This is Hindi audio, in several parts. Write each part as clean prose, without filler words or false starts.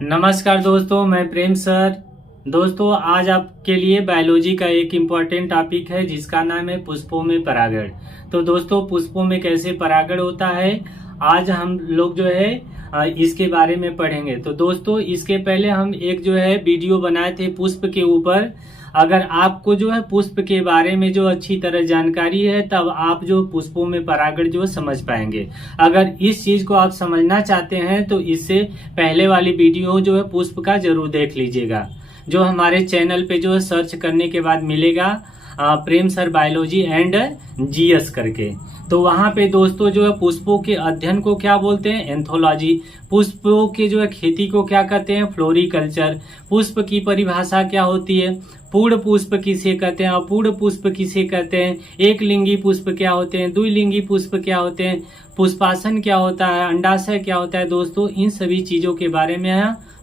नमस्कार दोस्तों, मैं प्रेम सर। दोस्तों, आज आपके लिए बायोलॉजी का एक इम्पॉर्टेंट टॉपिक है जिसका नाम है पुष्पों में परागण। तो दोस्तों, पुष्पों में कैसे परागण होता है, आज हम लोग जो है इसके बारे में पढ़ेंगे। तो दोस्तों, इसके पहले हम एक जो है वीडियो बनाए थे पुष्प के ऊपर। अगर आपको जो है पुष्प के बारे में जो अच्छी तरह जानकारी है, तब आप जो पुष्पों में परागण जो समझ पाएंगे। अगर इस चीज को आप समझना चाहते हैं तो इससे पहले वाली वीडियो जो है पुष्प का जरूर देख लीजिएगा, जो हमारे चैनल पे जो है सर्च करने के बाद मिलेगा प्रेम सर बायोलॉजी एंड जीएस करके। तो वहां पे दोस्तों जो है पुष्पों के अध्ययन को क्या बोलते हैं, एंथोलॉजी। पुष्पों के जो है खेती को क्या कहते हैं, फ्लोरिकल्चर। पुष्प की परिभाषा क्या होती है, पूर्ण पुष्प किसे कहते हैं, अपूर्ण पुष्प किसे कहते हैं, एक लिंगी पुष्प क्या होते हैं, द्विलिंगी पुष्प क्या होते हैं, पुष्पासन क्या होता है, अंडाशय क्या होता है। दोस्तों, इन सभी चीजों के बारे में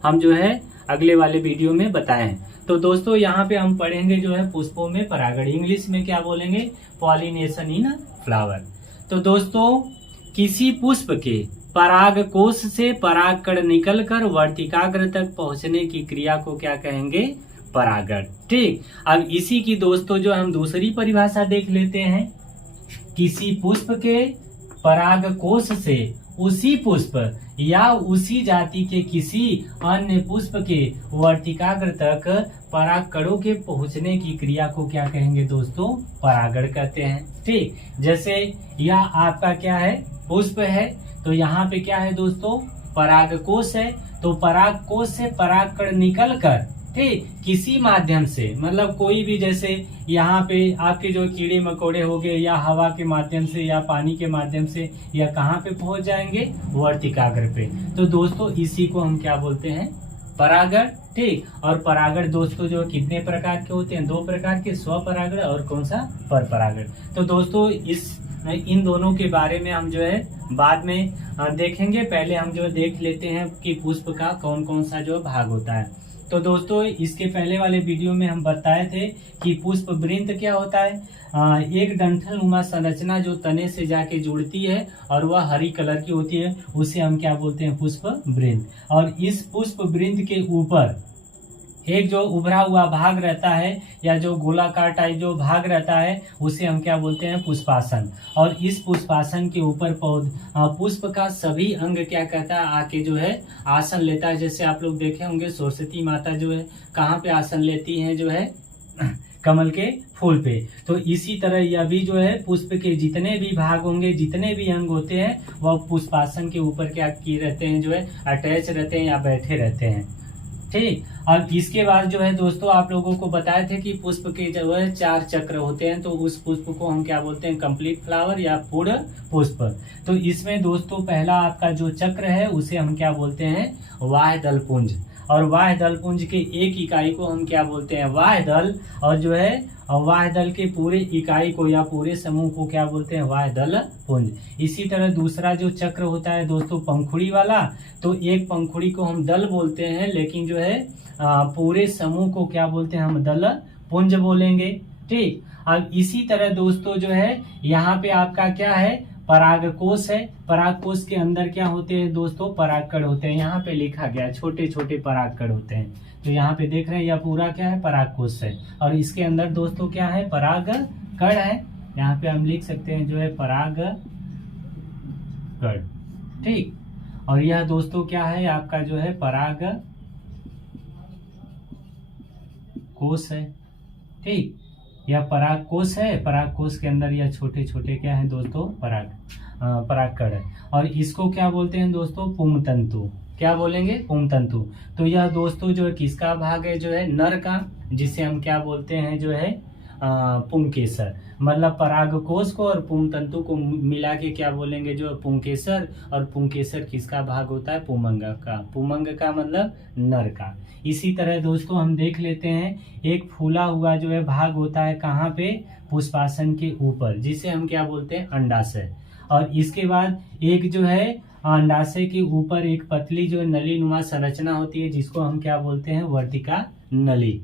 हम जो है अगले वाले वीडियो में बताएं। तो दोस्तों, यहाँ पे हम पढ़ेंगे जो है पुष्पों में परागण। इंग्लिश में क्या बोलेंगे, पॉलिनेशन इन फ्लावर। तो दोस्तों, किसी पुष्प के पराग कोश से परागकण निकलकर वर्तिकाग्र तक पहुंचने की क्रिया को क्या कहेंगे, परागण। ठीक, अब इसी की दोस्तों जो हम दूसरी परिभाषा देख लेते हैं। किसी पुष्प के पराग कोश से उसी पुष्प या उसी जाति के किसी अन्य पुष्प के वर्तिकाग्र तक परागकणों के पहुंचने की क्रिया को क्या कहेंगे दोस्तों, परागण कहते हैं। ठीक, जैसे यह आपका क्या है, पुष्प है, तो यहाँ पे क्या है दोस्तों, परागकोश है। तो परागकोश से परागकण निकलकर ठीक किसी माध्यम से, मतलब कोई भी, जैसे यहाँ पे आपके जो कीड़े मकोड़े हो गए, या हवा के माध्यम से या पानी के माध्यम से, या कहाँ पे पहुंच जाएंगे, वर्तिकाग्र पे। तो दोस्तों, इसी को हम क्या बोलते हैं, परागण। ठीक, और परागण दोस्तों जो कितने प्रकार के होते हैं, दो प्रकार के, स्वपरागण और कौन सा, पर परागण। तो दोस्तों, इन दोनों के बारे में हम जो है बाद में देखेंगे। पहले हम जो देख लेते हैं कि पुष्प का कौन कौन सा जो भाग होता है। तो दोस्तों, इसके पहले वाले वीडियो में हम बताए थे कि पुष्प वृंत क्या होता है, एक डंठल नुमा संरचना जो तने से जाके जुड़ती है और वह हरी कलर की होती है, उसे हम क्या बोलते हैं, पुष्प वृंत। और इस पुष्प वृंत के ऊपर एक जो उभरा हुआ भाग रहता है, या जो गोलाकार टाइप जो भाग रहता है, उसे हम क्या बोलते हैं, पुष्पासन। और इस पुष्पासन के ऊपर पुष्प का सभी अंग क्या कहता है, आके जो है आसन लेता है। जैसे आप लोग देखे होंगे सरस्वती माता जो है कहाँ पे आसन लेती हैं, जो है कमल के फूल पे। तो इसी तरह यह भी जो है पुष्प के जितने भी भाग होंगे, जितने भी अंग होते हैं, वह पुष्पासन के ऊपर क्या किए रहते हैं, जो है अटैच रहते हैं या बैठे रहते हैं। ठीक, अब इसके बाद जो है दोस्तों आप लोगों को बताए थे कि पुष्प के जो है 4 चक्र होते हैं। तो उस पुष्प को हम क्या बोलते हैं, कंप्लीट फ्लावर या पूर्ण पुष्प। तो इसमें दोस्तों पहला आपका जो चक्र है उसे हम क्या बोलते हैं, वाह्य दल पुंज। और वाह्य दल पुंज के एक इकाई को हम क्या बोलते हैं, वाह्य दल। और जो है वाह्य दल के पूरे इकाई को या पूरे समूह को क्या बोलते हैं, वाह्य दल पुंज। इसी तरह दूसरा जो चक्र होता है दोस्तों पंखुड़ी वाला, तो एक पंखुड़ी को हम दल बोलते हैं, लेकिन जो है पूरे समूह को क्या बोलते हैं, हम दल पुंज बोलेंगे। ठीक, अब इसी तरह दोस्तों जो है यहाँ पे आपका क्या है, परागकोश है। परागकोश के अंदर क्या होते हैं दोस्तों, परागकण होते हैं। यहाँ पे लिखा गया छोटे छोटे परागकण होते हैं। तो यहाँ पे देख रहे हैं, यह पूरा क्या है, परागकोश है। और इसके अंदर दोस्तों क्या है, परागकण है। यहाँ पे हम लिख सकते हैं जो है परागकण। ठीक, और यह दोस्तों क्या है, आपका जो है परागकोश है। ठीक, यह परागकोश है। परागकोश के अंदर यह छोटे छोटे क्या है दोस्तों, परागकण है। और इसको क्या बोलते हैं दोस्तों, पुंतंतु। क्या बोलेंगे, पुंतंतु। तो यह दोस्तों जो है किसका भाग है, जो है नर का, जिसे हम क्या बोलते हैं, जो है पुंकेसर। मतलब परागकोश को और पुंतंतु को मिला के क्या बोलेंगे, जो पुंकेसर। और पुंकेसर किसका भाग होता है, पुमंग का। पुमंग का मतलब नर का। इसी तरह दोस्तों हम देख लेते हैं, एक फूला हुआ जो है भाग होता है कहाँ पे, पुष्पासन के ऊपर, जिसे हम क्या बोलते हैं, अंडाशय। और इसके बाद एक जो है अंडाशय के ऊपर एक पतली जो नली नुमा संरचना होती है, जिसको हम क्या बोलते हैं, वर्तिका नली।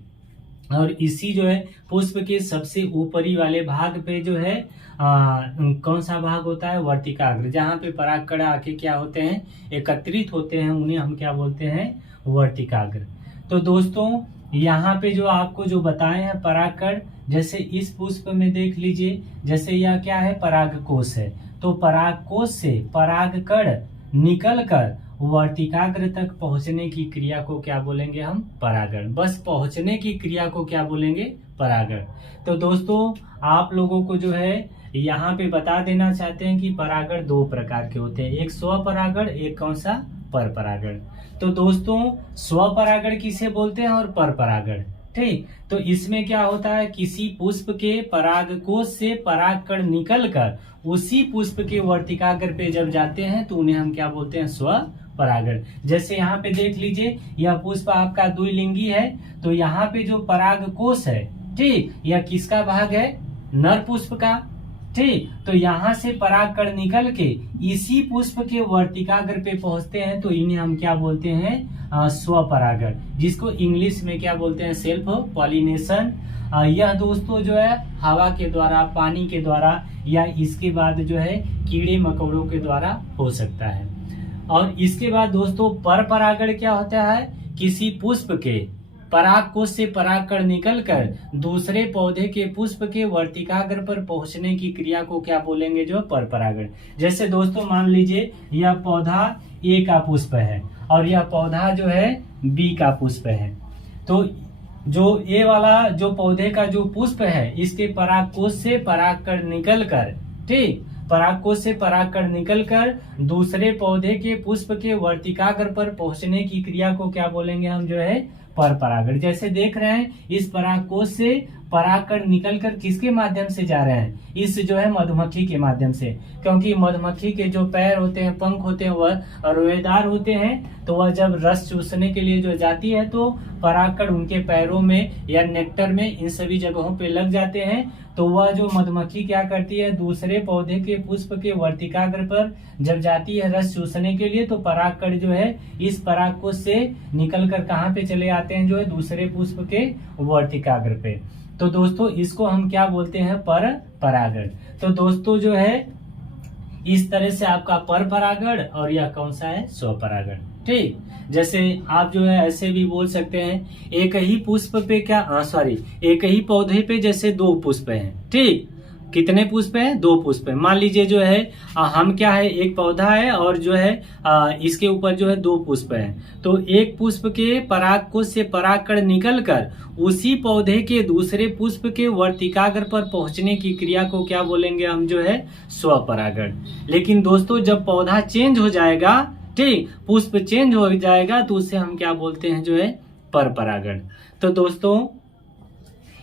और इसी जो है पुष्प के सबसे ऊपरी वाले भाग पे जो है कौन सा भाग होता है, वर्तिकाग्र, जहाँ पे परागकण आके क्या होते हैं, एकत्रित होते हैं, उन्हें हम क्या बोलते हैं, वर्तिकाग्र। तो दोस्तों यहाँ पे जो आपको जो बताए हैं परागकण, जैसे इस पुष्प में देख लीजिए, जैसे यह क्या है, परागकोश है, तो परागकोश से परागकण निकल कर वर्तिकाग्र तक पहुंचने की क्रिया को क्या बोलेंगे हम, परागण। बस पहुंचने की क्रिया को क्या बोलेंगे, परागण। तो दोस्तों आप लोगों को जो है यहाँ पे बता देना चाहते हैं कि परागण दो प्रकार के होते हैं, एक स्वपरागण, एक कौन सा, परपरागण। तो दोस्तों स्वपरागण किसे बोलते हैं और परपरागण, ठीक। तो इसमें क्या होता है, किसी पुष्प के परागकोश से परागकण निकलकर उसी पुष्प के वर्तिकाग्र पे जब जाते हैं तो उन्हें हम क्या बोलते हैं, स्वपरागण। जैसे यहाँ पे देख लीजिए, यह पुष्प आपका द्विलिंगी है, तो यहाँ पे जो परागकोश है, ठीक, यह किसका भाग है, नर पुष्प का, ठीक। तो यहाँ से परागकण निकल के इसी पुष्प के वर्तिकाग्र पे पहुंचते हैं, तो इन्हें हम क्या बोलते हैं, स्वपरागण, जिसको इंग्लिश में क्या बोलते हैं, सेल्फ पॉलिनेशन। यह दोस्तों जो है हवा के द्वारा, पानी के द्वारा, या इसके बाद जो है कीड़े मकोड़ों के द्वारा हो सकता है। और इसके बाद दोस्तों परपरागण क्या होता है, किसी पुष्प के परागकोश से परागकण निकलकर दूसरे पौधे के पुष्प के वर्तिकाग्र पर पहुंचने की क्रिया को क्या बोलेंगे, जो परपरागण। जैसे दोस्तों मान लीजिए यह पौधा ए का पुष्प है और यह पौधा जो है बी का पुष्प है, तो जो ए वाला जो पौधे का जो पुष्प है, इसके परागकोश से परागकण निकलकर, ठीक, परागकोश से परागकण निकलकर दूसरे पौधे के पुष्प के वर्तिकाग्र पर पहुंचने की क्रिया को क्या बोलेंगे हम, जो है परपरागण। जैसे देख रहे हैं इस परागकोश से परागकण निकलकर किसके माध्यम से जा रहे हैं, इस जो है मधुमक्खी के माध्यम से, क्योंकि मधुमक्खी के जो पैर होते हैं, पंख होते हैं, वह रोएदार होते हैं, तो वह जब रस चूसने के लिए जो जाती है तो परागकण उनके पैरों में या नेक्टर में, इन सभी जगहों पे लग जाते हैं। तो वह जो मधुमक्खी क्या करती है, दूसरे पौधे के पुष्प के वर्तिकाग्र पर जब जाती है रस चूसने के लिए, तो परागकण जो है इस परागकोश से निकलकर कहाँ पे चले आते हैं, जो है दूसरे पुष्प के वर्तिकाग्र पे। तो दोस्तों इसको हम क्या बोलते हैं, परपरागण। तो दोस्तों जो है इस तरह से आपका परपरागण और यह कौन सा है, स्वपरागण, ठीक। जैसे आप जो है ऐसे भी बोल सकते हैं, एक ही पुष्प पे क्या, एक ही पौधे पे जैसे दो पुष्प हैं, ठीक, कितने पुष्प हैं, दो पुष्प हैं। मान लीजिए जो है हम क्या है, एक पौधा है और जो है इसके ऊपर जो है दो पुष्प हैं, तो एक पुष्प के परागकोश से परागकण निकलकर उसी पौधे के दूसरे पुष्प के वर्तिकाग्र पर पहुंचने की क्रिया को क्या बोलेंगे हम, जो है स्वपरागण। लेकिन दोस्तों जब पौधा चेंज हो जाएगा, ठीक, पुष्प चेंज हो जाएगा, तो उसे हम क्या बोलते हैं, जो है परपरागण। तो दोस्तों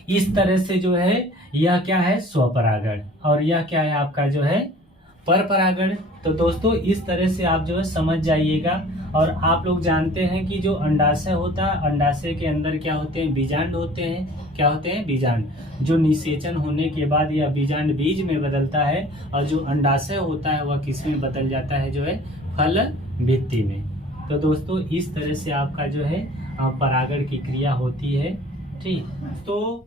इस तरह से जो है यह क्या है, स्वपरागण, और यह क्या है आपका, जो है परपरागण। तो दोस्तों इस तरह से आप जो है समझ जाइएगा। और आप लोग जानते हैं कि जो अंडाशय होता है, अंडाशय के अंदर क्या होते हैं, बीजांड होते हैं, क्या होते हैं, बीजांड, जो निषेचन होने के बाद यह बीजांड बीज में बदलता है, और जो अंडाशय होता है वह किस में बदल जाता है, जो है फल भित्ति में। तो दोस्तों इस तरह से आपका जो है परागण की क्रिया होती है, ठीक। तो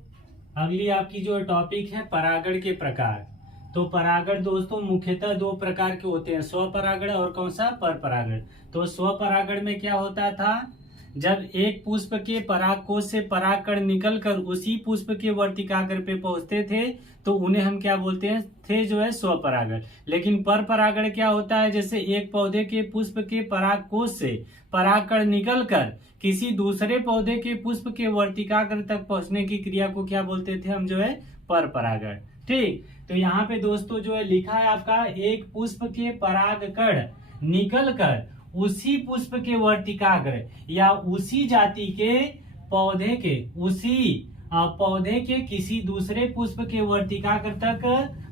अगली आपकी जो टॉपिक है परागण के प्रकार। तो परागण दोस्तों मुख्यतः दो प्रकार के होते हैं, स्वपरागण और कौन सा, परपरागण। तो स्वपरागण में क्या होता था, जब एक पुष्प के परागकोश से परागकण निकलकर उसी पुष्प के वर्तिकाग्र पे पहुंचते थे, तो उन्हें हम क्या बोलते हैं थे, जो है स्वपरागण। लेकिन परपरागण क्या होता है, जैसे एक पौधे के पुष्प के परागकोश से परागकण निकलकर किसी दूसरे पौधे के पुष्प के वर्तिकाग्र तक पहुंचने की क्रिया को क्या बोलते थे हम, जो है परपरागण, ठीक। तो यहाँ पे दोस्तों जो है लिखा है आपका, एक पुष्प के परागकण निकलकर उसी पुष्प के वर्तिकाग्र या उसी जाति के पौधे के, उसी पौधे के किसी दूसरे पुष्प के वर्तिकाग्र तक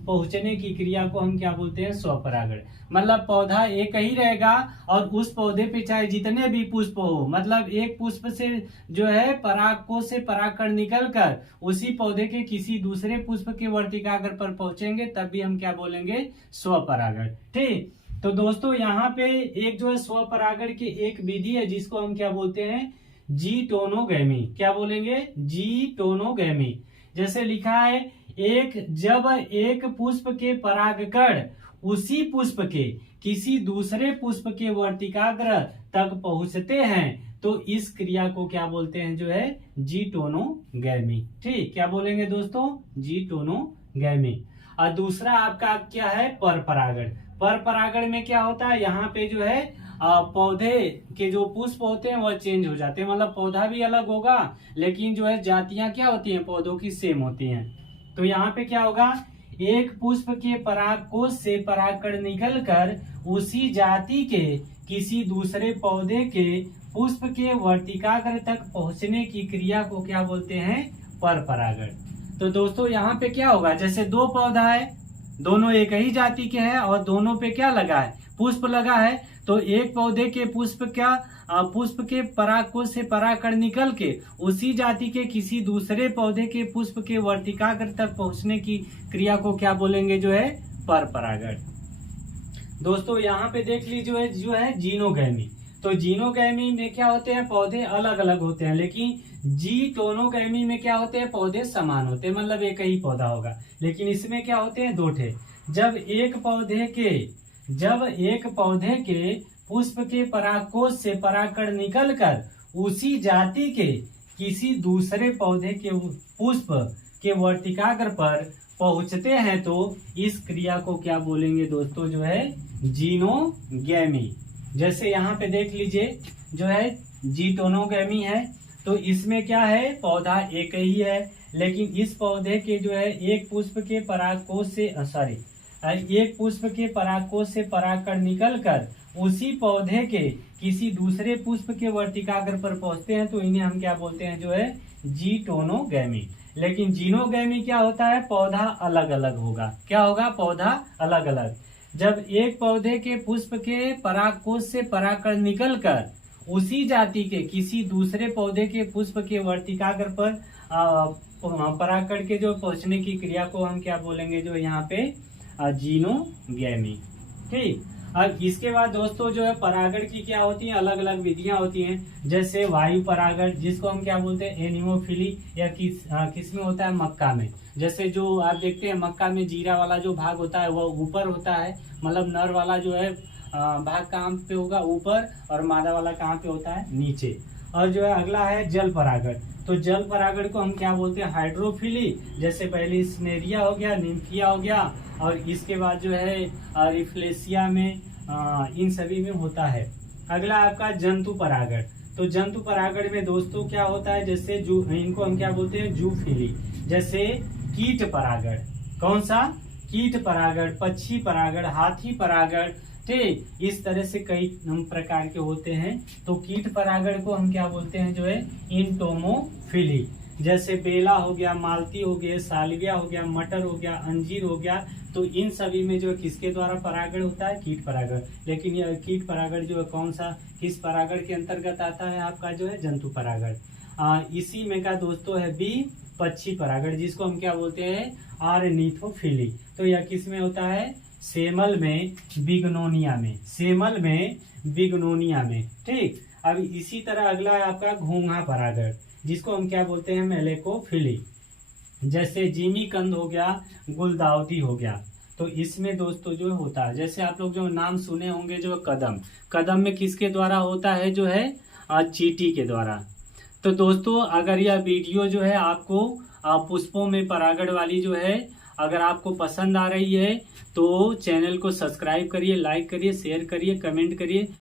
पहुंचने की क्रिया को हम क्या बोलते हैं, स्वपरागण। मतलब पौधा एक ही रहेगा और उस पौधे पे चाहे जितने भी पुष्प हो, मतलब एक पुष्प से जो है परागकोश से परागकण निकलकर उसी पौधे के किसी दूसरे पुष्प के वर्तिकाग्र पर पहुंचेंगे, तब भी हम क्या बोलेंगे, स्वपरागण, ठीक। तो दोस्तों यहाँ पे एक जो है स्वपरागण की एक विधि है जिसको हम क्या बोलते हैं, जीटोनोगैमी। क्या बोलेंगे? जीटोनोगैमी। जैसे लिखा है जब एक पुष्प के परागकण उसी पुष्प के किसी दूसरे पुष्प के वर्तिकाग्र तक पहुंचते हैं तो इस क्रिया को क्या बोलते हैं? जो है जीटोनोगैमी। ठीक, क्या बोलेंगे दोस्तों? जीटोनोगैमी। और दूसरा आपका क्या है? परपरागण। परपरागण में क्या होता है? यहाँ पे जो है पौधे के जो पुष्प होते हैं वह चेंज हो जाते हैं, मतलब पौधा भी अलग होगा लेकिन जो है जातियां क्या होती हैं? पौधों की सेम होती हैं। तो यहाँ पे क्या होगा? एक पुष्प के परागकोश से परागकण निकलकर उसी जाति के किसी दूसरे पौधे के पुष्प के वर्तिकाग्र तक पहुंचने की क्रिया को क्या बोलते हैं? परपरागण। तो दोस्तों यहाँ पे क्या होगा? जैसे दो पौधा है, दोनों एक ही जाति के हैं और दोनों पे क्या लगा है? पुष्प लगा है। तो एक पौधे के पुष्प के परागकोश से परागकण निकल के उसी जाति के किसी दूसरे पौधे के पुष्प के वर्तिकाग्र तक पहुंचने की क्रिया को क्या बोलेंगे? जो है परपरागण। दोस्तों यहाँ पे देख लीजिए जो है जीनोगैमी। तो जीनोगैमी में क्या होते हैं? पौधे अलग अलग होते हैं, लेकिन जीटोनोगैमी में क्या होते हैं? पौधे समान होते हैं, मतलब एक ही पौधा होगा। लेकिन इसमें क्या होते हैं? दो ठे। जब एक पौधे के पुष्प के परागकोश से परागकण निकलकर उसी जाति के किसी दूसरे पौधे के पुष्प के वर्तिकाग्र पर पहुंचते हैं तो इस क्रिया को क्या बोलेंगे दोस्तों? जो है जीनोगैमी। जैसे यहाँ पे देख लीजिए जो है जीटोनोगैमी है, तो इसमें क्या है? पौधा एक ही है लेकिन इस पौधे के जो है एक पुष्प के परागकोश से परागकण निकलकर उसी पौधे के किसी दूसरे पुष्प के वर्तिकाग्र पर पहुंचते हैं तो इन्हें हम क्या बोलते हैं? जो है जीटोनोगैमी। लेकिन जीनोगैमी क्या होता है? पौधा अलग अलग होगा। क्या होगा? पौधा अलग अलग। जब एक पौधे के पुष्प के परागकोश से परागकण निकलकर उसी जाति के किसी दूसरे पौधे के पुष्प के वर्तिकाग्र पर परागकण के जो पहुंचने की क्रिया को हम क्या बोलेंगे? जो यहाँ पे जीनोगैमी। ठीक। अब इसके बाद दोस्तों जो है परागण की क्या होती है? अलग अलग विधियां होती हैं। जैसे वायु परागण, जिसको हम क्या बोलते हैं? एनिमोफिली, या किस में होता है? मक्का में। जैसे जो आप देखते हैं मक्का में जीरा वाला जो भाग होता है वह ऊपर होता है, मतलब नर वाला जो है भाग कहाँ पे होगा? ऊपर, और मादा वाला कहाँ पे होता है? नीचे। और जो है अगला है जल परागण। तो जल परागण को हम क्या बोलते हैं? हाइड्रोफिली। जैसे पहले स्नेरिया हो गया, निम्फिया हो गया, और इसके बाद जो है रिफ्लेसिया में इन सभी में होता है। अगला आपका जंतु परागण। तो जंतु परागण में दोस्तों क्या होता है? जैसे इनको हम क्या बोलते हैं? जूफिली। जैसे कीट परागण। कौन सा? कीट परागण, पक्षी परागण, हाथी परागण। ठीक, इस तरह से कई प्रकार के होते हैं। तो कीट परागण को हम क्या बोलते हैं? जो है इंटोमोफिली। जैसे बेला हो गया, मालती हो गया, सालविया हो गया, मटर हो गया, अंजीर हो गया। तो इन सभी में जो किसके द्वारा परागण होता है? कीट परागण। लेकिन यह कीट परागण जो है कौन सा, किस परागण के अंतर्गत आता है? आपका जो है जंतु परागण। इसी में का दोस्तों है बी पक्षी परागण, जिसको हम क्या बोलते हैं? आर्निथोफिली। तो यह किस में होता है? सेमल में, बिग्नोनिया में। सेमल में, बिग्नोनिया में। ठीक। अब इसी तरह अगला है आपका घोंघा परागण, जिसको हम क्या बोलते हैं? मेलेकोफिली। जैसे जिमी कंद हो गया, गुलदाउदी हो गया। तो इसमें दोस्तों जो होता है, जैसे आप लोग जो नाम सुने होंगे जो कदम में किसके द्वारा होता है? जो है चींटी के द्वारा। तो दोस्तों अगर यह वीडियो जो है आपको पुष्पों में परागण वाली जो है अगर आपको पसंद आ रही है तो चैनल को सब्सक्राइब करिए, लाइक करिए, शेयर करिए, कमेंट करिए।